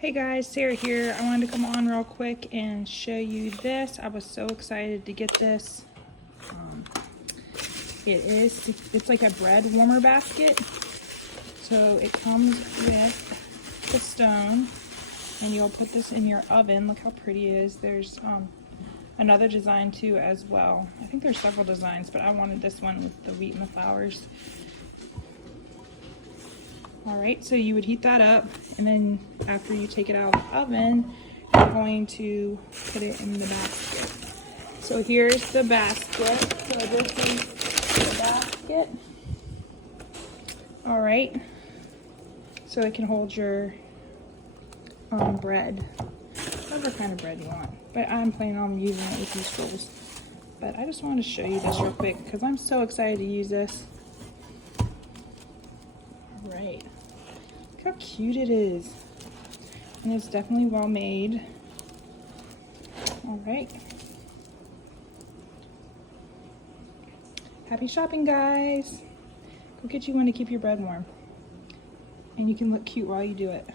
Hey guys, Sarah here. I wanted to come on real quick and show you this. I was so excited to get this. It's like a bread warmer basket. So it comes with the stone and you'll put this in your oven. Look how pretty it is. There's another design too as well. I think there's several designs, but I wanted this one with the wheat and the flowers. Alright, so you would heat that up, and then after you take it out of the oven, you're going to put it in the basket. So here's the basket. So this is the basket. Alright, so it can hold your bread, whatever kind of bread you want. But I'm planning on using it with these rolls. But I just wanted to show you this real quick because I'm so excited to use this. Right. Look how cute it is. And it's definitely well made. Alright. Happy shopping, guys. Go get you one to keep your bread warm. And you can look cute while you do it.